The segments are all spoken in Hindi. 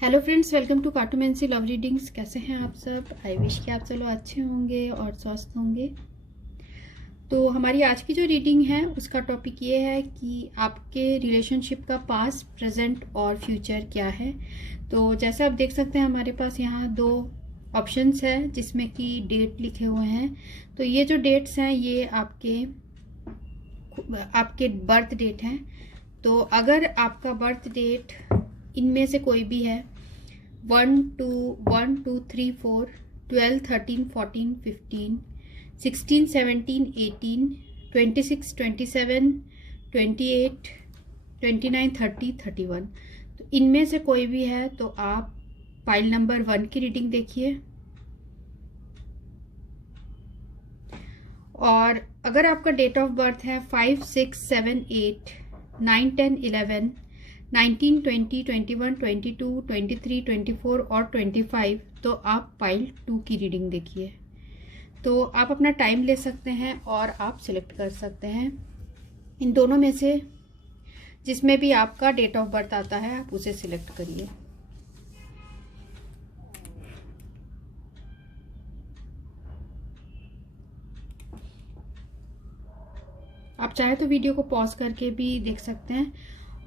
Hello friends, welcome to cartomancy love readings. कैसे हैं आप सब? आई विश कि आप चलो अच्छे होंगे और स्वस्थ होंगे। तो हमारी आज की जो रीडिंग है उसका टॉपिक ये है कि आपके रिलेशनशिप का पास्ट, प्रेजेंट और फ्यूचर क्या है। तो जैसे आप देख सकते हैं हमारे पास यहाँ दो ऑप्शंस है जिसमें कि डेट लिखे हुए हैं। तो ये जो डेट्स हैं ये आपके बर्थ डेट हैं। तो अगर आपका बर्थ डेट इनमें से कोई भी है 1, 2, 1, 2, 3, 4, 12, 13, 14, 15, 16, 17, 18, 26, 27, 28, 29, 30, 31, तो इनमें से कोई भी है तो आप फाइल नंबर 1 की रीडिंग देखिए। और अगर आपका डेट ऑफ बर्थ है 5, 6, 7, 8, 9, 10, 11, 19, 20, 21, 22, 23, 24 और 25, तो आप फाइल 2 की रीडिंग देखिए। तो आप अपना टाइम ले सकते हैं और आप सिलेक्ट कर सकते हैं इन दोनों में से जिसमें भी आपका डेट ऑफ बर्थ आता है आप उसे सिलेक्ट करिए। आप चाहे तो वीडियो को पॉज करके भी देख सकते हैं।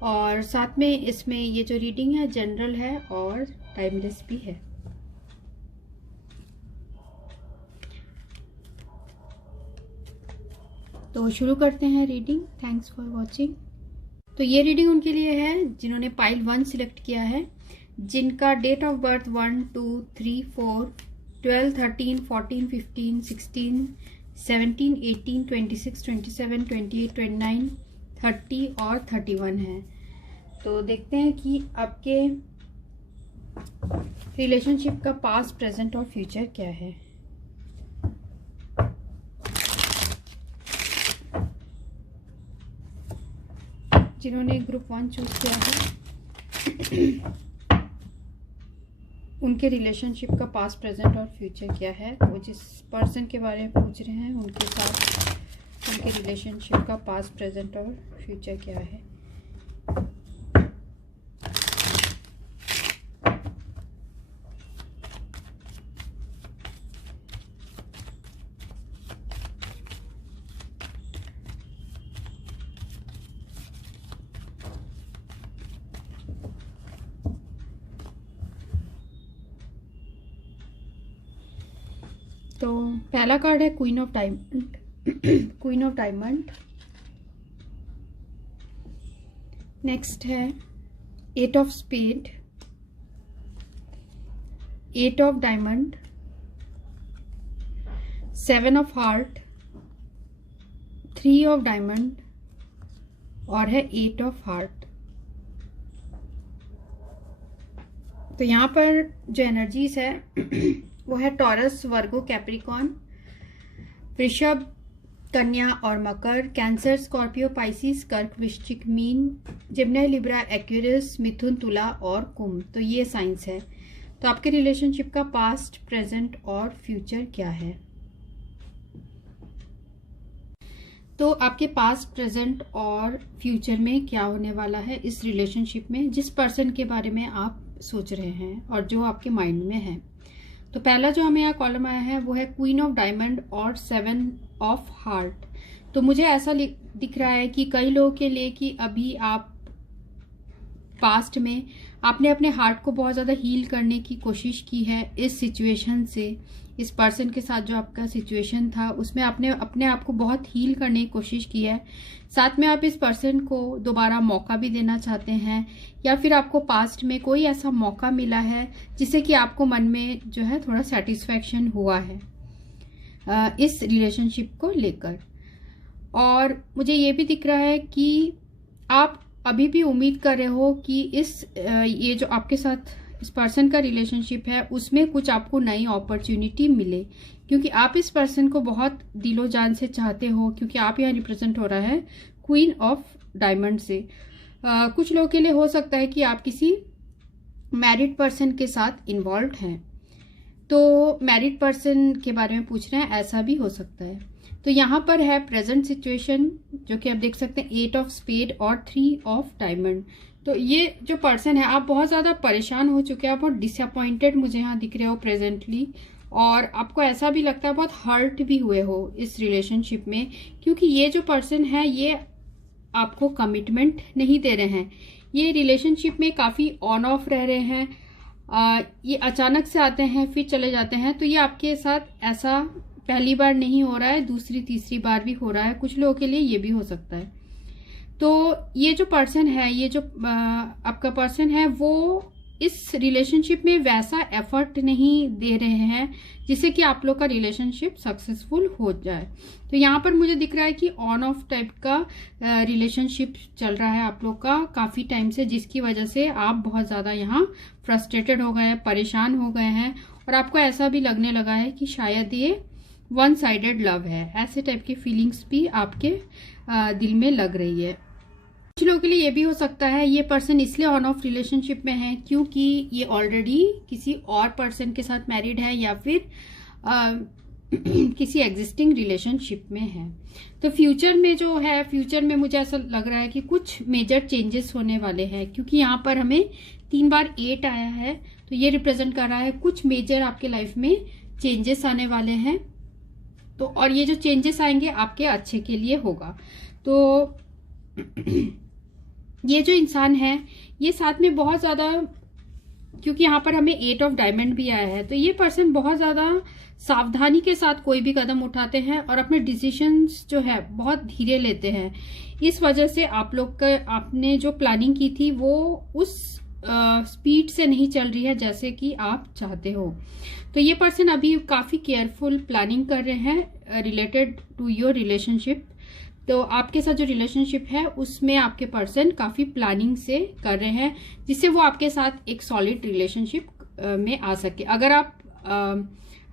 और साथ में इसमें ये जो रीडिंग है जनरल है और टाइमलेस भी है। तो शुरू करते हैं रीडिंग। Thanks for watching. तो ये रीडिंग उनके लिए है जिन्होंने पाइल 1 सिलेक्ट किया है, जिनका डेट ऑफ बर्थ 1, 2, 3, 4, 12, 13, 14, 15, 16, 17, 18, 26, 27, 28, 29, 30 और 31 है। तो देखते हैं कि आपके रिलेशनशिप का पास्ट, प्रेजेंट और फ्यूचर क्या है। जिन्होंने ग्रुप 1 चूज किया है उनके रिलेशनशिप का पास्ट, प्रेजेंट और फ्यूचर क्या है। वो जिस पर्सन के बारे में पूछ रहे हैं उनके साथ उनके रिलेशनशिप का पास्ट, प्रेजेंट और फ्यूचर क्या है। तो पहला कार्ड है queen of diamond. Queen of diamond. Next है 8 of spade, 8 of diamond, 7 of heart, 3 of diamond और है 8 ऑफ हार्ट। तो यहाँ पर जो एनर्जीज है वो है टॉरस, वर्गो, कैप्रिकॉन, वृषभ, कन्या और मकर, कैंसर, स्कॉर्पियो, पाइसिस, कर्क, वृश्चिक, मीन, जिम्नी, लिब्रा, एक्वेरियस, मिथुन, तुला और कुंभ। तो ये साइंस है। तो आपके रिलेशनशिप का पास्ट, प्रेजेंट और फ्यूचर क्या है। तो आपके पास्ट, प्रेजेंट और फ्यूचर में क्या होने वाला है इस रिलेशनशिप में, जिस पर्सन के बारे में आप सोच रहे हैं और जो आपके माइंड में है। तो पहला जो हमें यहाँ कॉलम आया है वो है क्वीन ऑफ डायमंड और 7 ऑफ हार्ट। तो मुझे ऐसा दिख रहा है कि कई लोगों के लिए कि अभी आप पास्ट में आपने अपने हार्ट को बहुत ज़्यादा हील करने की कोशिश की है इस सिचुएशन से। इस पर्सन के साथ जो आपका सिचुएशन था उसमें आपने अपने आप को बहुत हील करने की कोशिश की है। साथ में आप इस पर्सन को दोबारा मौका भी देना चाहते हैं, या फिर आपको पास्ट में कोई ऐसा मौका मिला है जिससे कि आपको मन में जो है थोड़ा सेटिस्फैक्शन हुआ है इस रिलेशनशिप को लेकर। और मुझे ये भी दिख रहा है कि आप अभी भी उम्मीद कर रहे हो कि ये जो आपके साथ इस पर्सन का रिलेशनशिप है उसमें कुछ आपको नई अपॉर्चुनिटी मिले, क्योंकि आप इस पर्सन को बहुत दिलो जान से चाहते हो। क्योंकि आप यहाँ रिप्रेजेंट हो रहा है क्वीन ऑफ डायमंड से। कुछ लोगों के लिए हो सकता है कि आप किसी मैरिड पर्सन के साथ इन्वॉल्व हैं। तो मैरिड पर्सन के बारे में पूछ रहे हैं, ऐसा भी हो सकता है। तो यहाँ पर है प्रेजेंट सिचुएशन, जो कि आप देख सकते हैं 8 ऑफ स्पेड और 3 ऑफ डायमंड। तो ये जो पर्सन है, आप बहुत ज़्यादा परेशान हो चुके हैं, आप बहुत डिसअपॉइंटेड मुझे यहाँ दिख रहे हो प्रेजेंटली, और आपको ऐसा भी लगता है बहुत हर्ट भी हुए हो इस रिलेशनशिप में, क्योंकि ये जो पर्सन है ये आपको कमिटमेंट नहीं दे रहे हैं। ये रिलेशनशिप में काफ़ी ऑन ऑफ रह रहे हैं, ये अचानक से आते हैं फिर चले जाते हैं। तो ये आपके साथ ऐसा पहली बार नहीं हो रहा है, दूसरी तीसरी बार भी हो रहा है, कुछ लोगों के लिए ये भी हो सकता है। तो ये जो पर्सन है, ये जो आपका पर्सन है, वो इस रिलेशनशिप में वैसा एफर्ट नहीं दे रहे हैं जिससे कि आप लोग का रिलेशनशिप सक्सेसफुल हो जाए। तो यहाँ पर मुझे दिख रहा है कि ऑन ऑफ टाइप का रिलेशनशिप चल रहा है आप लोग का काफ़ी टाइम से, जिसकी वजह से आप बहुत ज़्यादा यहाँ फ्रस्ट्रेटेड हो गए हैं, परेशान हो गए हैं, और आपको ऐसा भी लगने लगा है कि शायद ये वन साइडेड लव है। ऐसे टाइप की फीलिंग्स भी आपके दिल में लग रही है। कुछ लोगों के लिए ये भी हो सकता है ये पर्सन इसलिए ऑन ऑफ रिलेशनशिप में है क्योंकि ये ऑलरेडी किसी और पर्सन के साथ मैरिड है या फिर किसी एग्जिस्टिंग रिलेशनशिप में है। तो फ्यूचर में जो है, फ्यूचर में मुझे ऐसा लग रहा है कि कुछ मेजर चेंजेस होने वाले हैं, क्योंकि यहाँ पर हमें 3 बार 8 आया है, तो ये रिप्रेजेंट कर रहा है कुछ मेजर आपके लाइफ में चेंजेस आने वाले हैं। तो और ये जो चेंजेस आएंगे आपके अच्छे के लिए होगा। तो ये जो इंसान है ये साथ में बहुत ज़्यादा, क्योंकि यहाँ पर हमें 8 ऑफ डायमंड भी आया है, तो ये पर्सन बहुत ज़्यादा सावधानी के साथ कोई भी कदम उठाते हैं और अपने डिसीजंस जो है बहुत धीरे लेते हैं। इस वजह से आप लोग का आपने जो प्लानिंग की थी वो उस स्पीड से नहीं चल रही है जैसे कि आप चाहते हो। तो ये पर्सन अभी काफ़ी केयरफुल प्लानिंग कर रहे हैं रिलेटेड टू योर रिलेशनशिप। तो आपके साथ जो रिलेशनशिप है उसमें आपके पर्सन काफ़ी प्लानिंग से कर रहे हैं जिससे वो आपके साथ एक सॉलिड रिलेशनशिप में आ सके। अगर आप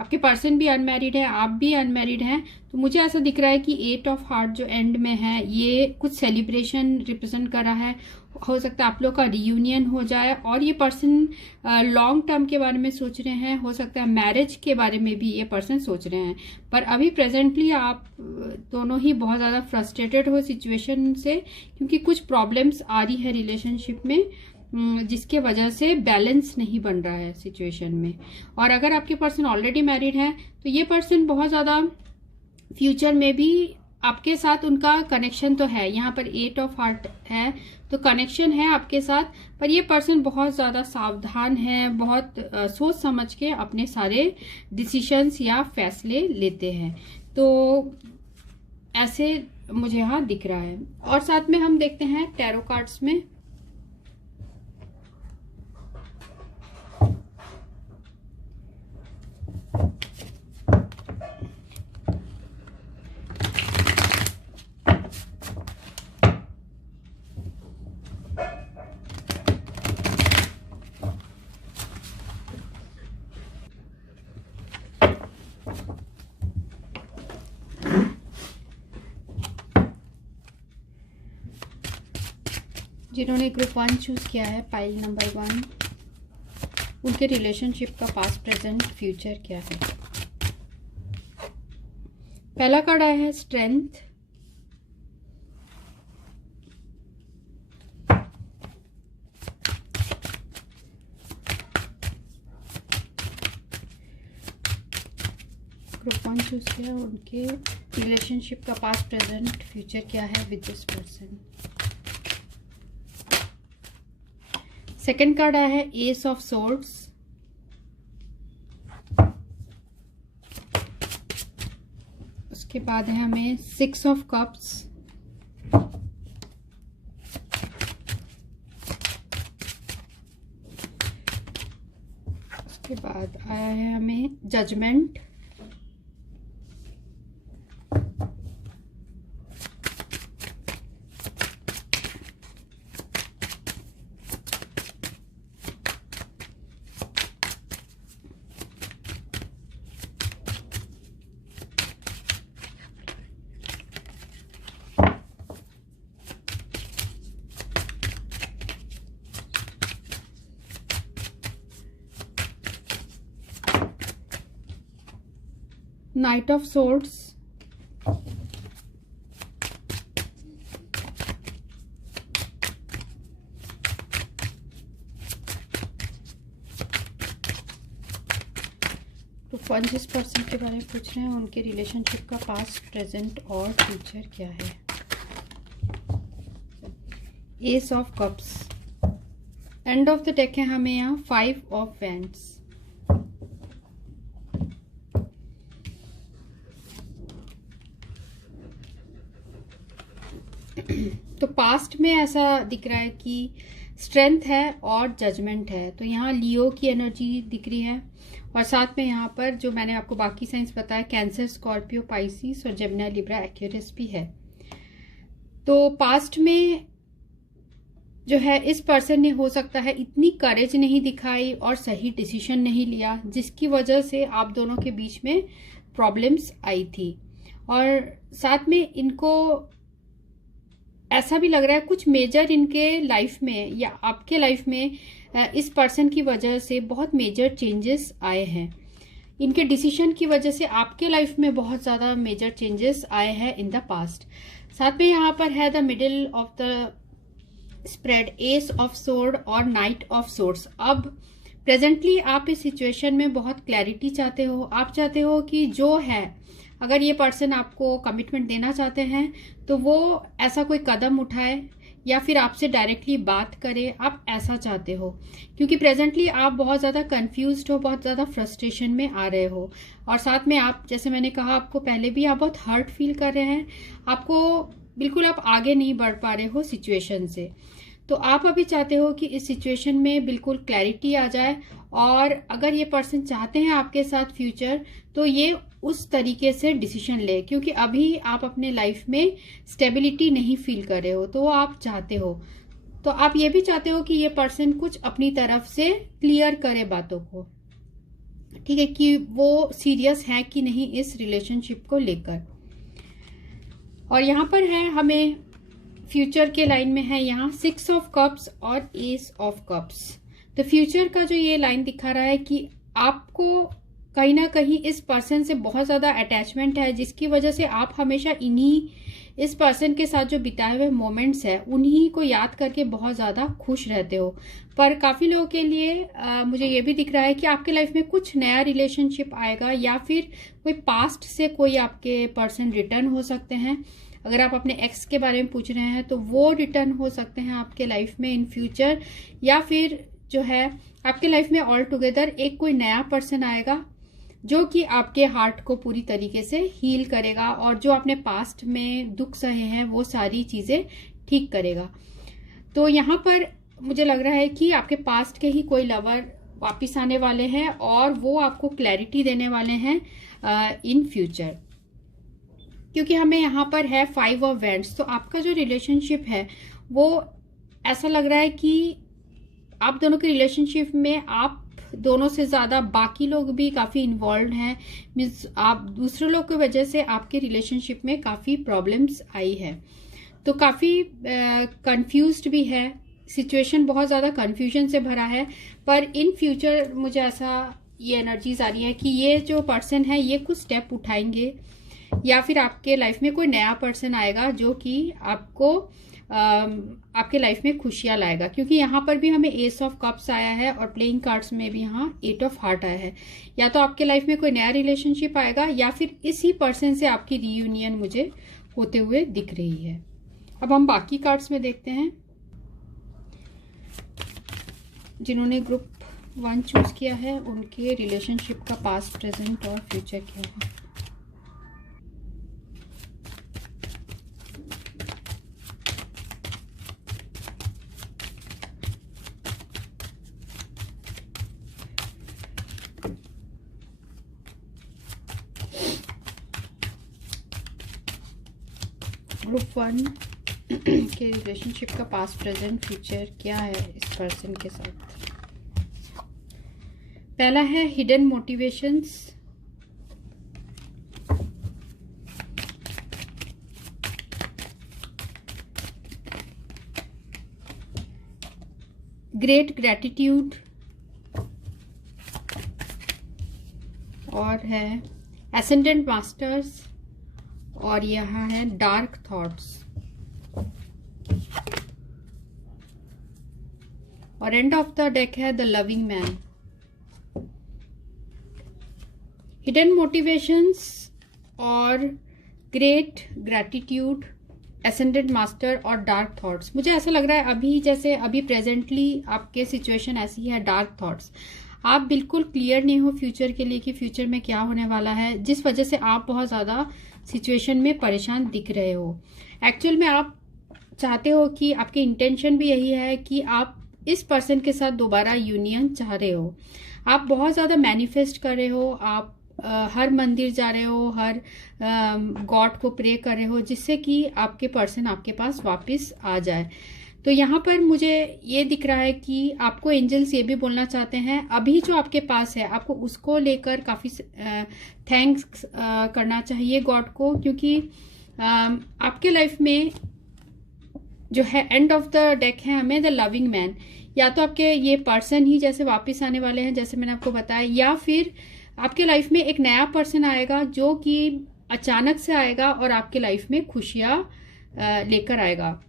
आपके पर्सन भी अनमैरिड है, आप भी अनमैरिड हैं, तो मुझे ऐसा दिख रहा है कि 8 ऑफ हार्ट जो एंड में है ये कुछ सेलिब्रेशन रिप्रेजेंट कर रहा है। हो सकता है आप लोग का रियूनियन हो जाए, और ये पर्सन लॉन्ग टर्म के बारे में सोच रहे हैं, हो सकता है मैरिज के बारे में भी ये पर्सन सोच रहे हैं। पर अभी प्रेजेंटली आप दोनों ही बहुत ज़्यादा फ्रस्ट्रेटेड हो सिचुएशन से, क्योंकि कुछ प्रॉब्लम्स आ रही है रिलेशनशिप में जिसके वजह से बैलेंस नहीं बन रहा है सिचुएशन में। और अगर आपके पर्सन ऑलरेडी मैरिड है तो ये पर्सन बहुत ज़्यादा फ्यूचर में भी आपके साथ उनका कनेक्शन तो है, यहाँ पर 8 ऑफ हार्ट है तो कनेक्शन है आपके साथ, पर ये पर्सन बहुत ज़्यादा सावधान है, बहुत सोच समझ के अपने सारे डिसीशंस या फैसले लेते हैं। तो ऐसे मुझे यहाँ दिख रहा है। और साथ में हम देखते हैं टैरो कार्ड्स में जिन्होंने ग्रुप 1 चूज किया है, पाइल नंबर 1, उनके रिलेशनशिप का पास्ट प्रेजेंट फ्यूचर क्या है। पहला कार्ड आया है स्ट्रेंथ, ग्रुप 1 चूज किया, उनके रिलेशनशिप का पास्ट प्रेजेंट फ्यूचर क्या है with this person. Second card आया है एस ऑफ सोर्ड्स, उसके बाद है हमें 6 ऑफ कप्स, उसके बाद आया है हमें judgment, knight of swords, group 1 जिस पर्सन के बारे में पूछ रहे हैं उनके रिलेशनशिप का पास्ट, प्रेजेंट और फ्यूचर क्या है। S of cups, end of the deck है हमें यहाँ 5 ऑफ वैंड्स। तो पास्ट में ऐसा दिख रहा है कि स्ट्रेंथ है और जजमेंट है। तो यहाँ लियो की एनर्जी दिख रही है और साथ में यहाँ पर जो मैंने आपको बाकी साइंस बताया, कैंसर, स्कॉर्पियो, पाइसिस और जेमिनी, लिब्रा, एक्वेरियस भी है। तो पास्ट में जो है इस पर्सन ने हो सकता है इतनी करेज नहीं दिखाई और सही डिसीजन नहीं लिया, जिसकी वजह से आप दोनों के बीच में प्रॉब्लम्स आई थी। और साथ में इनको ऐसा भी लग रहा है कुछ मेजर इनके लाइफ में या आपके लाइफ में इस पर्सन की वजह से बहुत मेजर चेंजेस आए हैं। इनके डिसीजन की वजह से आपके लाइफ में बहुत ज़्यादा मेजर चेंजेस आए हैं इन द पास्ट। साथ में यहाँ पर है the middle of the spread, S of sword और नाइट ऑफ सोर्ड्स। अब प्रेजेंटली आप इस सिचुएशन में बहुत क्लैरिटी चाहते हो। आप चाहते हो कि जो है, अगर ये पर्सन आपको कमिटमेंट देना चाहते हैं तो वो ऐसा कोई कदम उठाए या फिर आपसे डायरेक्टली बात करे, आप ऐसा चाहते हो। क्योंकि प्रेजेंटली आप बहुत ज़्यादा कंफ्यूज्ड हो, बहुत ज़्यादा फ्रस्ट्रेशन में आ रहे हो और साथ में आप, जैसे मैंने कहा आपको पहले भी, आप बहुत हर्ट फील कर रहे हैं। आपको बिल्कुल आप आगे नहीं बढ़ पा रहे हो सिचुएशन से। तो आप अभी चाहते हो कि इस सिचुएशन में बिल्कुल क्लैरिटी आ जाए और अगर ये पर्सन चाहते हैं आपके साथ फ्यूचर तो ये उस तरीके से डिसीजन ले, क्योंकि अभी आप अपने लाइफ में स्टेबिलिटी नहीं फील कर रहे हो तो वो आप चाहते हो। तो आप ये भी चाहते हो कि ये पर्सन कुछ अपनी तरफ से क्लियर करे बातों को, ठीक है, कि वो सीरियस है कि नहीं इस रिलेशनशिप को लेकर। और यहाँ पर है हमें फ्यूचर के लाइन में है यहाँ 6 ऑफ कप्स और एस ऑफ कप्स। तो फ्यूचर का जो ये लाइन दिखा रहा है कि आपको कहीं ना कहीं इस पर्सन से बहुत ज़्यादा अटैचमेंट है, जिसकी वजह से आप हमेशा इस पर्सन के साथ जो बिताए हुए मोमेंट्स है उन्हीं को याद करके बहुत ज़्यादा खुश रहते हो। पर काफ़ी लोगों के लिए मुझे ये भी दिख रहा है कि आपके लाइफ में कुछ नया रिलेशनशिप आएगा या फिर कोई पास्ट से कोई आपके पर्सन रिटर्न हो सकते हैं। अगर आप अपने एक्स के बारे में पूछ रहे हैं तो वो रिटर्न हो सकते हैं आपके लाइफ में इन फ्यूचर, या फिर जो है आपके लाइफ में ऑल टुगेदर एक कोई नया पर्सन आएगा जो कि आपके हार्ट को पूरी तरीके से हील करेगा और जो आपने पास्ट में दुख सहे हैं वो सारी चीज़ें ठीक करेगा। तो यहाँ पर मुझे लग रहा है कि आपके पास्ट के ही कोई लवर वापिस आने वाले हैं और वो आपको क्लैरिटी देने वाले हैं इन फ्यूचर, क्योंकि हमें यहाँ पर है 5 ऑफ वैंड्स। तो आपका जो रिलेशनशिप है वो ऐसा लग रहा है कि आप दोनों के रिलेशनशिप में आप दोनों से ज़्यादा बाकी लोग भी काफ़ी इन्वॉल्व हैं। मीन्स आप दूसरे लोग की वजह से आपके रिलेशनशिप में काफ़ी प्रॉब्लम्स आई है। तो काफ़ी कंफ्यूज्ड भी है, सिचुएशन बहुत ज़्यादा कंफ्यूजन से भरा है। पर इन फ्यूचर मुझे ऐसा ये एनर्जीज आ रही है कि ये जो पर्सन है ये कुछ स्टेप उठाएंगे या फिर आपके लाइफ में कोई नया पर्सन आएगा जो कि आपको आपके लाइफ में खुशियां लाएगा। क्योंकि यहाँ पर भी हमें एस ऑफ कप्स आया है और प्लेइंग कार्ड्स में भी यहाँ 8 ऑफ हार्ट आया है। या तो आपके लाइफ में कोई नया रिलेशनशिप आएगा या फिर इसी पर्सन से आपकी रीयूनियन मुझे होते हुए दिख रही है। अब हम बाकी कार्ड्स में देखते हैं। जिन्होंने ग्रुप 1 चूज किया है उनके रिलेशनशिप का पास्ट, प्रेजेंट और फ्यूचर क्या है। ग्रुप 1 के रिलेशनशिप का पास्ट, प्रेजेंट, फ्यूचर क्या है इस पर्सन के साथ। पहला है हिडन मोटिवेशंस, ग्रेट ग्रैटिट्यूड और है एसेंडेंट मास्टर्स और यहाँ है डार्क थॉट्स और एंड ऑफ द डेक है the loving man. Hidden motivations और ग्रेट ग्रैटिट्यूड, एसेंडेंट मास्टर और डार्क थॉट्स। मुझे ऐसा लग रहा है अभी जैसे अभी प्रेजेंटली आपके सिचुएशन ऐसी है, डार्क थॉट्स, आप बिल्कुल क्लियर नहीं हो फ्यूचर के लिए कि फ्यूचर में क्या होने वाला है, जिस वजह से आप बहुत ज़्यादा सिचुएशन में परेशान दिख रहे हो। एक्चुअल में आप चाहते हो कि आपकी इंटेंशन भी यही है कि आप इस पर्सन के साथ दोबारा यूनियन चाह रहे हो। आप बहुत ज़्यादा मैनिफेस्ट कर रहे हो, आप हर मंदिर जा रहे हो, हर गॉड को प्रे कर रहे हो, जिससे कि आपके पर्सन आपके पास वापस आ जाए। तो यहाँ पर मुझे ये दिख रहा है कि आपको एंजल्स ये भी बोलना चाहते हैं, अभी जो आपके पास है आपको उसको लेकर काफ़ी थैंक्स करना चाहिए गॉड को, क्योंकि आपके लाइफ में जो है एंड ऑफ द डेक है हमें द लविंग मैन। या तो आपके ये पर्सन ही जैसे वापस आने वाले हैं जैसे मैंने आपको बताया, या फिर आपके लाइफ में एक नया पर्सन आएगा जो कि अचानक से आएगा और आपके लाइफ में खुशियां लेकर आएगा।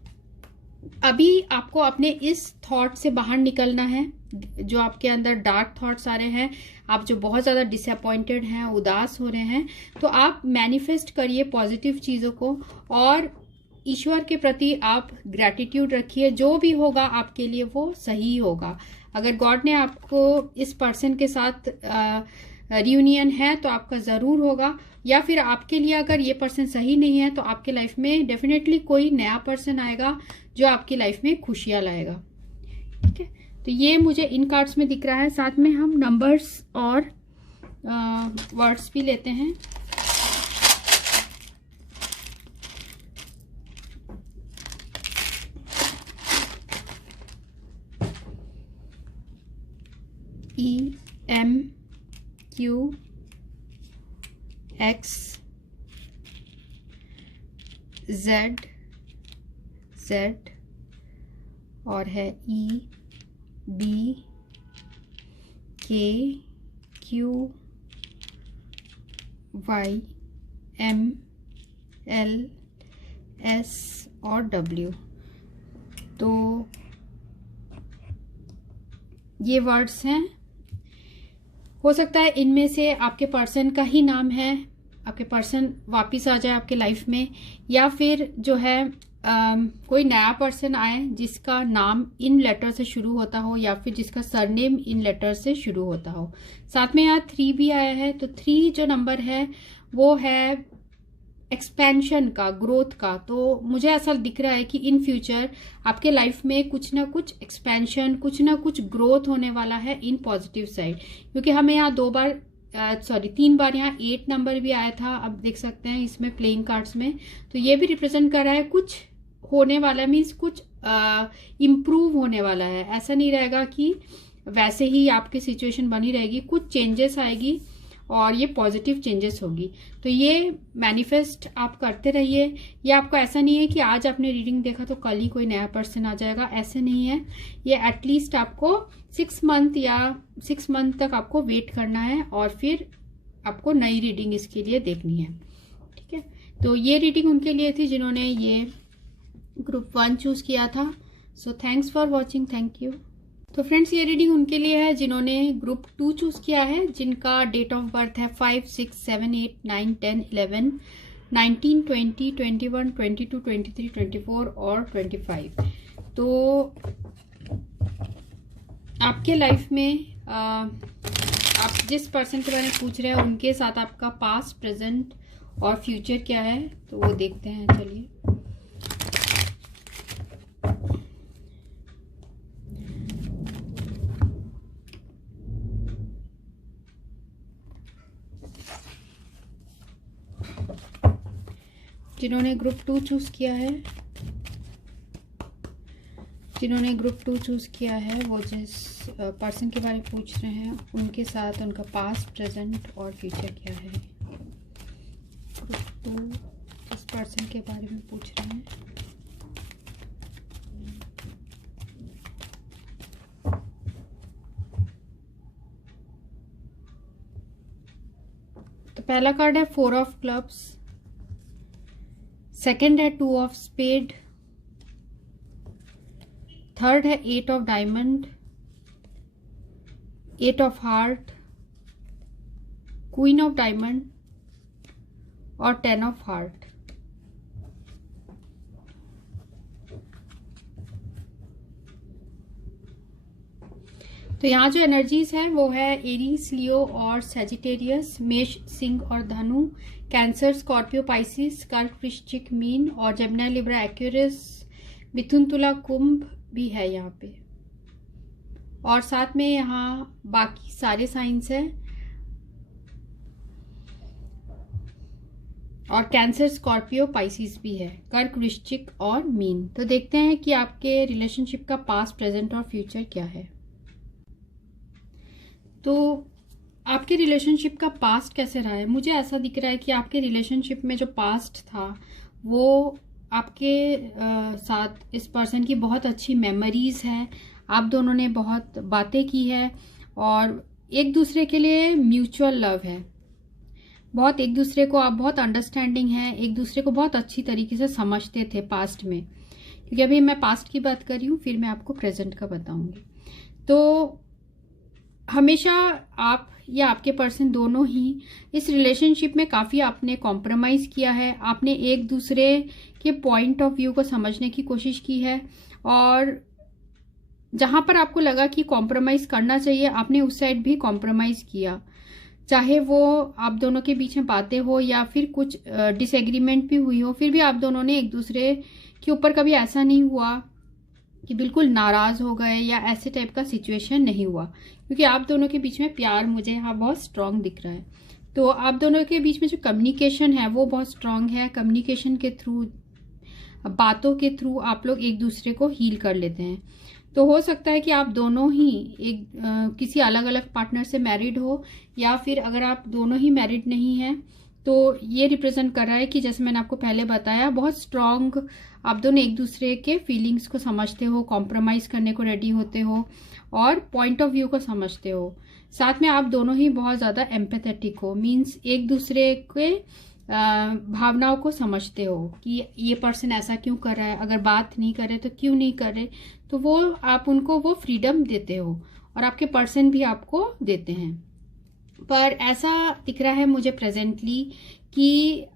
अभी आपको अपने इस थॉट से बाहर निकलना है, जो आपके अंदर डार्क थॉट्स आ रहे हैं, आप जो बहुत ज़्यादा डिसअपॉइंटेड हैं, उदास हो रहे हैं, तो आप मैनिफेस्ट करिए पॉजिटिव चीज़ों को और ईश्वर के प्रति आप ग्रैटिट्यूड रखिए। जो भी होगा आपके लिए वो सही होगा। अगर गॉड ने आपको इस पर्सन के साथ रियूनियन है तो आपका ज़रूर होगा, या फिर आपके लिए अगर ये पर्सन सही नहीं है तो आपके लाइफ में डेफिनेटली कोई नया पर्सन आएगा जो आपकी लाइफ में खुशियाँ लाएगा। ठीक है, तो ये मुझे इन कार्ड्स में दिख रहा है। साथ में हम नंबर्स और वर्ड्स भी लेते हैं। EMQX Z और है EBKQYMLS और W। तो ये वर्ड्स हैं। हो सकता है इनमें से आपके पर्सन का ही नाम है, आपके पर्सन वापस आ जाए आपके लाइफ में, या फिर जो है कोई नया पर्सन आए जिसका नाम इन लेटर से शुरू होता हो, या फिर जिसका सरनेम इन लेटर से शुरू होता हो। साथ में यहाँ 3 भी आया है। तो 3 जो नंबर है वो है एक्सपेंशन का, ग्रोथ का। तो मुझे ऐसा दिख रहा है कि इन फ्यूचर आपके लाइफ में कुछ ना कुछ एक्सपेंशन, कुछ ना कुछ ग्रोथ होने वाला है इन पॉजिटिव साइड, क्योंकि हमें यहाँ 3 बार यहाँ 8 नंबर भी आया था। आप देख सकते हैं इसमें प्लेइंग कार्ड्स में। तो ये भी रिप्रेजेंट कर रहा है कुछ होने वाला, मीन्स कुछ इम्प्रूव होने वाला है। ऐसा नहीं रहेगा कि वैसे ही आपकी सिचुएशन बनी रहेगी, कुछ चेंजेस आएगी और ये पॉजिटिव चेंजेस होगी। तो ये मैनिफेस्ट आप करते रहिए। ये आपको ऐसा नहीं है कि आज आपने रीडिंग देखा तो कल ही कोई नया पर्सन आ जाएगा, ऐसे नहीं है। ये एटलीस्ट आपको 6 मंथ तक आपको वेट करना है और फिर आपको नई रीडिंग इसके लिए देखनी है। ठीक है, तो ये रीडिंग उनके लिए थी जिन्होंने ये ग्रुप 1 चूज किया था। So thanks for watching, thank you. तो फ्रेंड्स, ये रीडिंग उनके लिए है जिन्होंने ग्रुप 2 चूज किया है, जिनका डेट ऑफ बर्थ है 5, 6, 7, 8, 9, 10, 11, 19, 20, 21, 22, 23, 24 और 25। तो आपके लाइफ में आप जिस पर्सन के बारे में पूछ रहे हैं उनके साथ आपका पास्ट, प्रेजेंट और फ्यूचर क्या है, तो वो देखते हैं। चलिए, जिन्होंने ग्रुप 2 चूज किया है, वो जिस पर्सन के बारे में पूछ रहे हैं उनके साथ उनका पास्ट, प्रेजेंट और फ्यूचर क्या है। ग्रुप 2 जिस पर्सन के बारे में पूछ रहे हैं, तो पहला कार्ड है 4 ऑफ क्लब्स, सेकंड है 2 ऑफ स्पेड, थर्ड है 8 of diamond, 8 of heart, queen of diamond और 10 ऑफ हार्ट। तो यहाँ जो एनर्जीज है वो है एरीज, लियो और सैजिटेरियस, मेष, सिंह और धनु, कैंसर, स्कॉर्पियो, पाइसिस, कर्क, वृश्चिक, मीन और जेमिनी, लिब्रा, एक्वेरियस, मिथुन, तुला, कुंभ भी है यहाँ पे। और साथ में यहाँ बाकी सारे साइंस है और कैंसर, स्कॉर्पियो, पाइसिस भी है, कर्क, वृश्चिक और मीन। तो देखते हैं कि आपके रिलेशनशिप का पास्ट, प्रेजेंट और फ्यूचर क्या है। तो आपके रिलेशनशिप का पास्ट कैसे रहा है? मुझे ऐसा दिख रहा है कि आपके रिलेशनशिप में जो पास्ट था वो आपके साथ इस पर्सन की बहुत अच्छी मेमोरीज है, आप दोनों ने बहुत बातें की है और एक दूसरे के लिए म्यूचुअल लव है, बहुत एक दूसरे को आप बहुत अंडरस्टैंडिंग है, एक दूसरे को बहुत अच्छी तरीके से समझते थे पास्ट में। क्योंकि अभी मैं पास्ट की बात कर रही हूँ, फिर मैं आपको प्रेजेंट का बताऊंगी। तो हमेशा आप या आपके पर्सन दोनों ही इस रिलेशनशिप में काफ़ी आपने कॉम्प्रोमाइज़ किया है, आपने एक दूसरे के पॉइंट ऑफ व्यू को समझने की कोशिश की है और जहाँ पर आपको लगा कि कॉम्प्रोमाइज़ करना चाहिए आपने उस साइड भी कॉम्प्रोमाइज़ किया, चाहे वो आप दोनों के बीच में बातें हो या फिर कुछ डिसएग्रीमेंट भी हुई हो, फिर भी आप दोनों ने एक दूसरे के ऊपर कभी ऐसा नहीं हुआ कि बिल्कुल नाराज हो गए या ऐसे टाइप का सिचुएशन नहीं हुआ, क्योंकि आप दोनों के बीच में प्यार मुझे यहाँ बहुत स्ट्रांग दिख रहा है। तो आप दोनों के बीच में जो कम्युनिकेशन है वो बहुत स्ट्रांग है, कम्युनिकेशन के थ्रू, बातों के थ्रू आप लोग एक दूसरे को हील कर लेते हैं। तो हो सकता है कि आप दोनों ही एक किसी अलग अलग पार्टनर से मैरिड हो या फिर अगर आप दोनों ही मैरिड नहीं हैं तो ये रिप्रेजेंट कर रहा है कि जैसे मैंने आपको पहले बताया बहुत स्ट्रांग आप दोनों एक दूसरे के फीलिंग्स को समझते हो, कॉम्प्रोमाइज़ करने को रेडी होते हो और पॉइंट ऑफ व्यू को समझते हो। साथ में आप दोनों ही बहुत ज़्यादा एम्पैथेटिक हो, मीन्स एक दूसरे के भावनाओं को समझते हो कि ये पर्सन ऐसा क्यों कर रहा है, अगर बात नहीं करे तो क्यों नहीं करे, तो वो आप उनको वो फ्रीडम देते हो और आपके पर्सन भी आपको देते हैं। पर ऐसा दिख रहा है मुझे प्रेजेंटली कि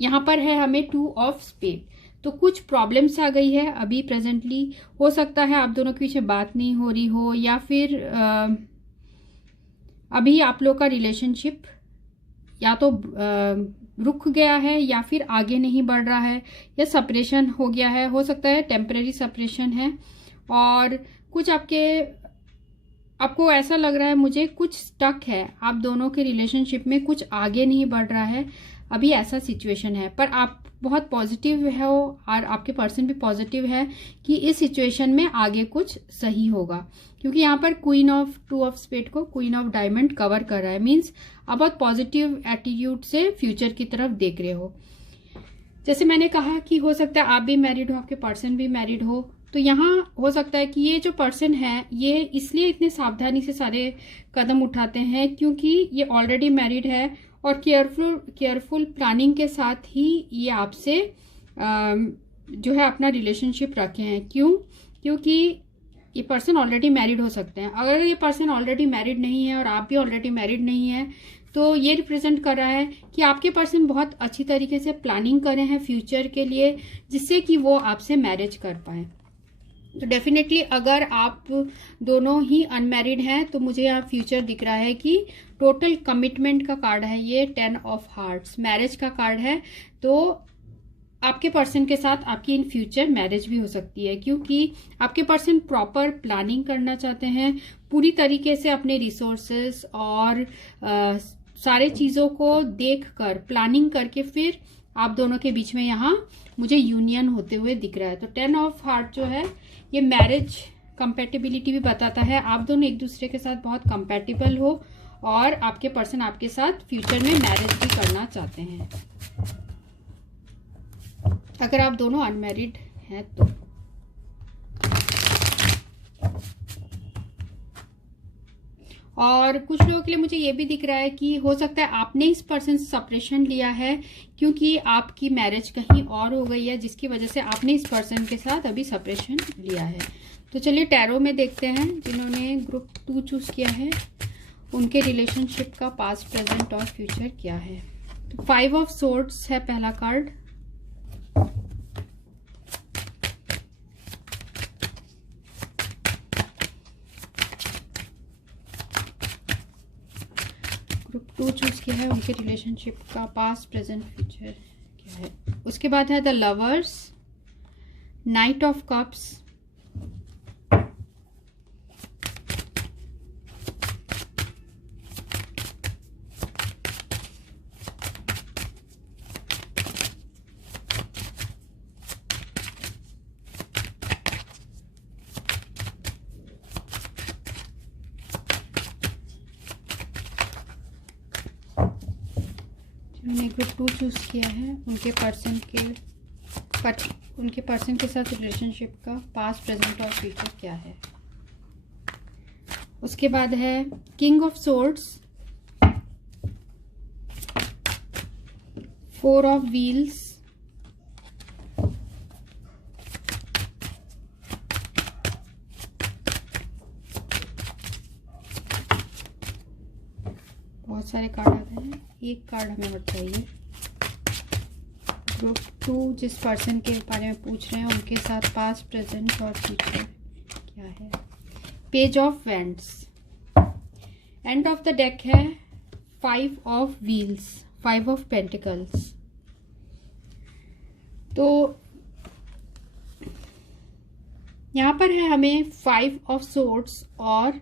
यहाँ पर है हमें 2 ऑफ स्पेड, तो कुछ प्रॉब्लम्स आ गई है अभी प्रेजेंटली। हो सकता है आप दोनों के पीछे बात नहीं हो रही हो या फिर अभी आप लोग का रिलेशनशिप या तो रुक गया है या फिर आगे नहीं बढ़ रहा है या सेपरेशन हो गया है, हो सकता है टेम्परेरी सेपरेशन है और कुछ आपको ऐसा लग रहा है मुझे कुछ स्टक है, आप दोनों के रिलेशनशिप में कुछ आगे नहीं बढ़ रहा है, अभी ऐसा सिचुएशन है। पर आप बहुत पॉजिटिव हो और आपके पर्सन भी पॉजिटिव है कि इस सिचुएशन में आगे कुछ सही होगा, क्योंकि यहाँ पर क्वीन ऑफ 2 ऑफ स्पेड को क्वीन ऑफ डायमंड कवर कर रहा है, मीन्स आप बहुत पॉजिटिव एटीट्यूड से फ्यूचर की तरफ देख रहे हो। जैसे मैंने कहा कि हो सकता है आप भी मैरिड हो, आपके पर्सन भी मैरिड हो, तो यहाँ हो सकता है कि ये जो पर्सन है ये इसलिए इतने सावधानी से सारे कदम उठाते हैं क्योंकि ये ऑलरेडी मैरिड है और केयरफुल प्लानिंग के साथ ही ये आपसे जो है अपना रिलेशनशिप रखे हैं। क्योंकि ये पर्सन ऑलरेडी मैरिड हो सकते हैं। अगर ये पर्सन ऑलरेडी मैरिड नहीं है और आप भी ऑलरेडी मैरिड नहीं है तो ये रिप्रेजेंट कर रहा है कि आपके पर्सन बहुत अच्छी तरीके से प्लानिंग करे हैं फ्यूचर के लिए, जिससे कि वो आपसे मैरिज कर पाए। तो डेफिनेटली अगर आप दोनों ही अनमैरिड हैं तो मुझे यहाँ फ्यूचर दिख रहा है कि टोटल कमिटमेंट का कार्ड है ये, 10 ऑफ हार्ट्स मैरिज का कार्ड है। तो आपके पर्सन के साथ आपकी इन फ्यूचर मैरिज भी हो सकती है, क्योंकि आपके पर्सन प्रॉपर प्लानिंग करना चाहते हैं, पूरी तरीके से अपने रिसोर्सेस और सारे चीज़ों को देखकर प्लानिंग करके फिर आप दोनों के बीच में यहाँ मुझे यूनियन होते हुए दिख रहा है। तो 10 ऑफ हार्ट जो है ये मैरिज कंपेटिबिलिटी भी बताता है, आप दोनों एक दूसरे के साथ बहुत कंपेटिबल हो और आपके पर्सन आपके साथ फ्यूचर में मैरिज भी करना चाहते हैं अगर आप दोनों अनमैरिड हैं तो। और कुछ लोगों के लिए मुझे ये भी दिख रहा है कि हो सकता है आपने इस पर्सन से सेपरेशन लिया है क्योंकि आपकी मैरिज कहीं और हो गई है, जिसकी वजह से आपने इस पर्सन के साथ अभी सेपरेशन लिया है। तो चलिए टैरो में देखते हैं जिन्होंने ग्रुप 2 चूज किया है उनके रिलेशनशिप का पास्ट, प्रेजेंट और फ्यूचर क्या है। तो 5 ऑफ सोर्ड्स है पहला कार्ड। ग्रुप 2 चूज किया है, उनके रिलेशनशिप का पास्ट, प्रेजेंट, फ्यूचर क्या है। उसके बाद है the lovers, night of cups, जिन्होंने ग्रुप 2 चूज किया है उनके पर्सन के साथ रिलेशनशिप का पास्ट, प्रेजेंट और फ्यूचर क्या है। उसके बाद है king of swords, 4 of wheels, बहुत सारे कार्ड आ गए हैं, एक कार्ड हमें और चाहिए। ग्रुप 2 जिस पर्सन के बारे में पूछ रहे हैं उनके साथ पास्ट, प्रेजेंट और फ्यूचर क्या है। Page of wands, end of the deck है 5 ऑफ व्हील्स, 5 ऑफ पेंटिकल्स। तो यहाँ पर है हमें 5 ऑफ सोर्ड्स और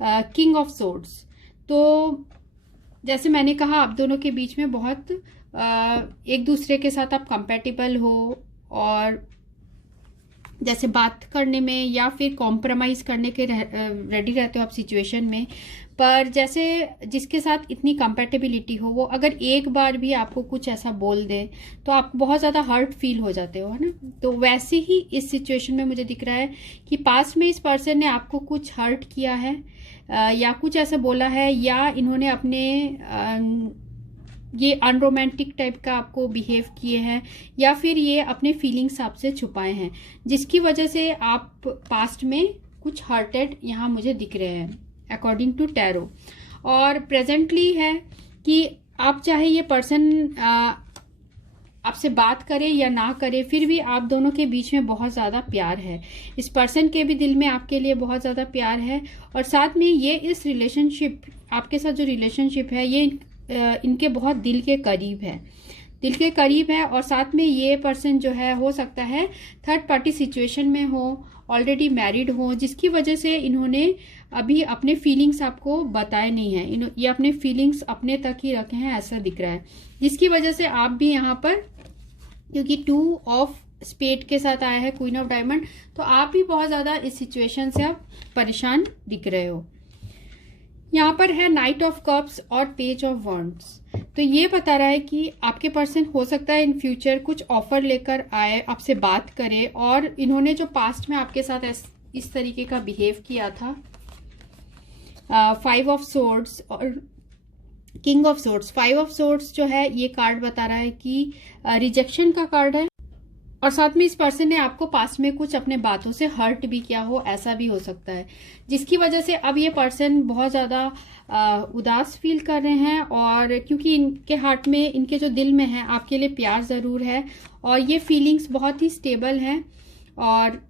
किंग ऑफ सोर्ड्स। तो जैसे मैंने कहा, आप दोनों के बीच में बहुत एक दूसरे के साथ आप कंपैटिबल हो और जैसे बात करने में या फिर कॉम्प्रोमाइज करने के रेडी रहते हो आप सिचुएशन में। पर जैसे जिसके साथ इतनी कंपैटिबिलिटी हो वो अगर एक बार भी आपको कुछ ऐसा बोल दे तो आप बहुत ज़्यादा हर्ट फील हो जाते हो, है ना। तो वैसे ही इस सिचुएशन में मुझे दिख रहा है कि पास्ट में इस पर्सन ने आपको कुछ हर्ट किया है या कुछ ऐसा बोला है, या इन्होंने अपने ये अनरोमांटिक टाइप का आपको बिहेव किए हैं, या फिर ये अपने फीलिंग्स आपसे छुपाए हैं, जिसकी वजह से आप पास्ट में कुछ हर्टेड यहाँ मुझे दिख रहे हैं अकॉर्डिंग टू टैरो। और प्रेजेंटली है कि आप चाहे ये पर्सन आपसे बात करे या ना करे, फिर भी आप दोनों के बीच में बहुत ज़्यादा प्यार है। इस पर्सन के भी दिल में आपके लिए बहुत ज़्यादा प्यार है, और साथ में ये इस रिलेशनशिप, आपके साथ जो रिलेशनशिप है ये इनके बहुत दिल के करीब है, दिल के करीब है। और साथ में ये पर्सन जो है हो सकता है थर्ड पार्टी सिचुएशन में हो, ऑलरेडी मैरिड हो, जिसकी वजह से इन्होंने अभी अपने फीलिंग्स आपको बताए नहीं है, ये अपने फीलिंग्स अपने तक ही रखे हैं, ऐसा दिख रहा है। जिसकी वजह से आप भी यहाँ पर, क्योंकि 2 ऑफ स्पेड के साथ आया है क्वीन ऑफ डायमंड, तो आप भी बहुत ज़्यादा इस सिचुएशन से आप परेशान दिख रहे हो। यहाँ पर है नाइट ऑफ कप्स और पेज ऑफ वॉन्ड्स। तो ये बता रहा है कि आपके पर्सन हो सकता है इन फ्यूचर कुछ ऑफर लेकर आए, आपसे बात करे, और इन्होंने जो पास्ट में आपके साथ इस तरीके का बिहेव किया था, 5 ऑफ सोर्ड्स और king of swords. 5 of swords जो है ये कार्ड बता रहा है कि रिजेक्शन का कार्ड है, और साथ में इस पर्सन ने आपको पास्ट में कुछ अपने बातों से हर्ट भी किया हो, ऐसा भी हो सकता है, जिसकी वजह से अब ये पर्सन बहुत ज़्यादा उदास फील कर रहे हैं। और क्योंकि इनके हार्ट में, इनके जो दिल में है, आपके लिए प्यार ज़रूर है, और ये फीलिंग्स बहुत ही स्टेबल हैं, और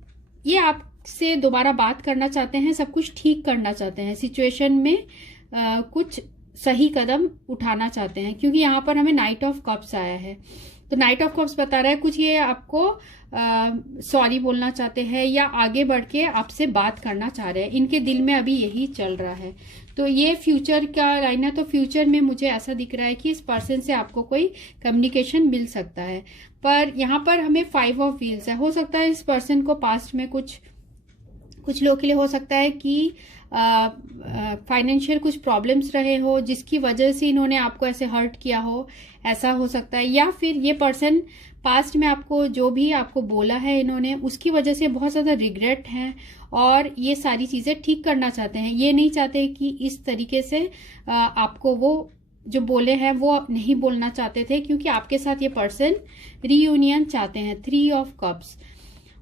ये आपसे दोबारा बात करना चाहते हैं, सब कुछ ठीक करना चाहते हैं, सिचुएशन में कुछ सही कदम उठाना चाहते हैं, क्योंकि यहाँ पर हमें नाइट ऑफ कप्स आया है। तो नाइट ऑफ कप्स बता रहा है कुछ ये आपको सॉरी बोलना चाहते हैं, या आगे बढ़ के आपसे बात करना चाह रहे हैं, इनके दिल में अभी यही चल रहा है। तो ये फ्यूचर का लाइन है, तो फ्यूचर में मुझे ऐसा दिख रहा है कि इस पर्सन से आपको कोई कम्युनिकेशन मिल सकता है। पर यहाँ पर हमें 5 ऑफ व्हील्स है, हो सकता है इस पर्सन को पास्ट में कुछ लोगों के लिए हो सकता है कि फाइनेंशियल कुछ प्रॉब्लम्स रहे हो, जिसकी वजह से इन्होंने आपको ऐसे हर्ट किया हो, ऐसा हो सकता है। या फिर ये पर्सन पास्ट में आपको जो भी आपको बोला है इन्होंने, उसकी वजह से बहुत ज़्यादा रिग्रेट हैं, और ये सारी चीज़ें ठीक करना चाहते हैं। ये नहीं चाहते कि इस तरीके से आपको वो जो बोले हैं वो नहीं बोलना चाहते थे, क्योंकि आपके साथ ये पर्सन रीयूनियन चाहते हैं। 3 ऑफ कप्स,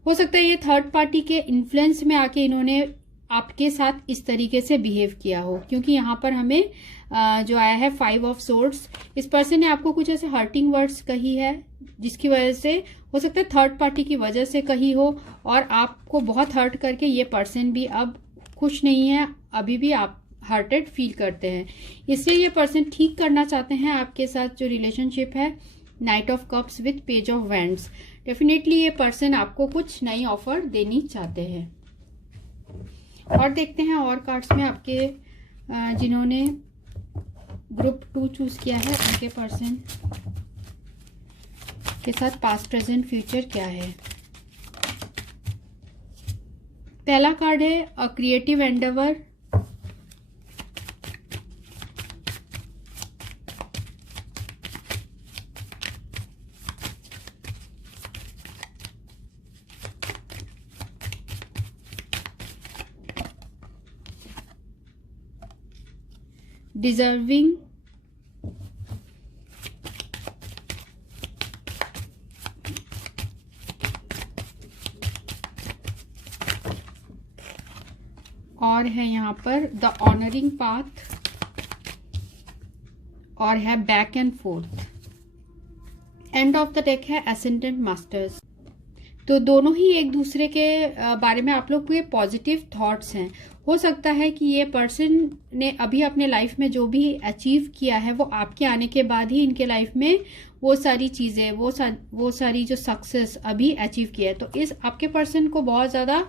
हो सकता है ये थर्ड पार्टी के इन्फ्लुएंस में आके इन्होंने आपके साथ इस तरीके से बिहेव किया हो, क्योंकि यहाँ पर हमें जो आया है 5 ऑफ सोर्ड्स, इस पर्सन ने आपको कुछ ऐसे हर्टिंग वर्ड्स कही है जिसकी वजह से हो सकता है थर्ड पार्टी की वजह से कही हो, और आपको बहुत हर्ट करके ये पर्सन भी अब खुश नहीं है, अभी भी आप हर्टेड फील करते हैं। इसलिए ये पर्सन ठीक करना चाहते हैं आपके साथ जो रिलेशनशिप है। Night of cups with page of wands, definitely ये पर्सन आपको कुछ नई ऑफर देनी चाहते हैं। और देखते हैं और कार्ड्स में आपके जिन्होंने ग्रुप 2 चूज किया है उनके पर्सन के साथ पास्ट प्रेजेंट फ्यूचर क्या है। पहला कार्ड है अ क्रिएटिव एंडेवर, डिजर्विंग, और है यहाँ पर द ऑनरिंग पाथ, और है back and fourth. End of the deck है एसेंडेंट मास्टर्स। तो दोनों ही एक दूसरे के बारे में आप लोग के पॉजिटिव थॉट्स हैं। हो सकता है कि ये पर्सन ने अभी अपने लाइफ में जो भी अचीव किया है वो आपके आने के बाद ही इनके लाइफ में वो सारी चीज़ें, वो सारी जो सक्सेस अभी अचीव किया है। तो इस आपके पर्सन को बहुत ज़्यादा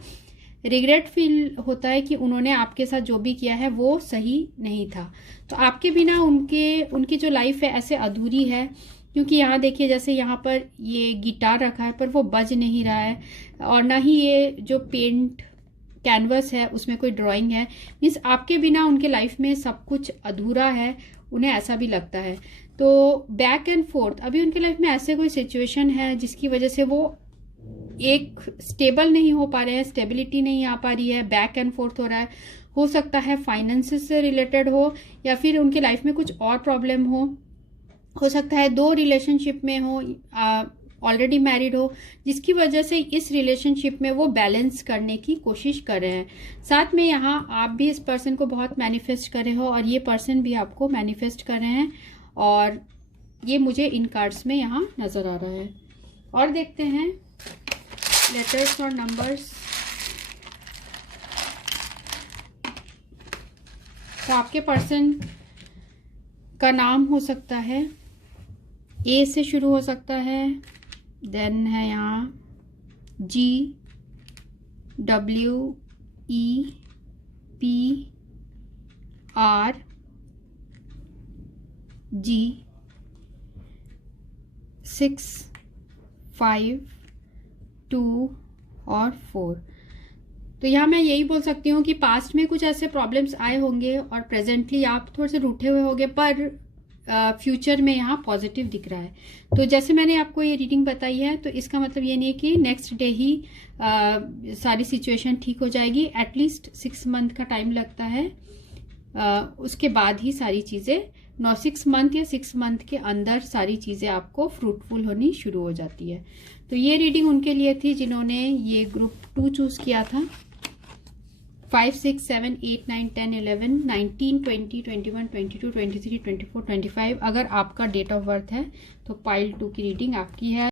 रिग्रेट फील होता है कि उन्होंने आपके साथ जो भी किया है वो सही नहीं था। तो आपके बिना उनकी जो लाइफ है ऐसे अधूरी है, क्योंकि यहाँ देखिए जैसे यहाँ पर ये गिटार रखा है पर वो बज नहीं रहा है, और ना ही ये जो पेंट कैनवस है उसमें कोई ड्राइंग है। मीन्स आपके बिना उनके लाइफ में सब कुछ अधूरा है, उन्हें ऐसा भी लगता है। तो बैक एंड फोर्थ, अभी उनके लाइफ में ऐसे कोई सिचुएशन है जिसकी वजह से वो एक स्टेबल नहीं हो पा रहे हैं, स्टेबिलिटी नहीं आ पा रही है, बैक एंड फोर्थ हो रहा है। हो सकता है फाइनेंसेस से रिलेटेड हो, या फिर उनके लाइफ में कुछ और प्रॉब्लम हो सकता है 2 रिलेशनशिप में हो, ऑलरेडी मैरिड हो, जिसकी वजह से इस रिलेशनशिप में वो बैलेंस करने की कोशिश कर रहे हैं। साथ में यहाँ आप भी इस पर्सन को बहुत मैनिफेस्ट कर रहे हो और ये पर्सन भी आपको मैनिफेस्ट कर रहे हैं, और ये मुझे इन कार्ड्स में यहाँ नजर आ रहा है। और देखते हैं लेटर्स और नंबर्स। तो आपके पर्सन का नाम हो सकता है ए से शुरू हो सकता है, देन है यहाँ GWEPP, RG, 6, 5, 2 और 4। तो यहाँ मैं यही बोल सकती हूँ कि पास्ट में कुछ ऐसे प्रॉब्लम्स आए होंगे और प्रेजेंटली आप थोड़े से रूठे हुए होंगे, पर फ्यूचर में यहाँ पॉजिटिव दिख रहा है। तो जैसे मैंने आपको ये रीडिंग बताई है, तो इसका मतलब ये नहीं है कि नेक्स्ट डे ही सारी सिचुएशन ठीक हो जाएगी। एटलीस्ट 6 मंथ का टाइम लगता है, उसके बाद ही सारी चीज़ें 6 मंथ या 6 मंथ के अंदर सारी चीज़ें आपको फ्रूटफुल होनी शुरू हो जाती है। तो ये रीडिंग उनके लिए थी जिन्होंने ये ग्रुप 2 चूज़ किया था। 5, 6, 7, 8, 9, 10, 11, 19, 20, 21, 22, 23, 24, 25 अगर आपका डेट ऑफ बर्थ है तो पाइल 2 की रीडिंग आपकी है।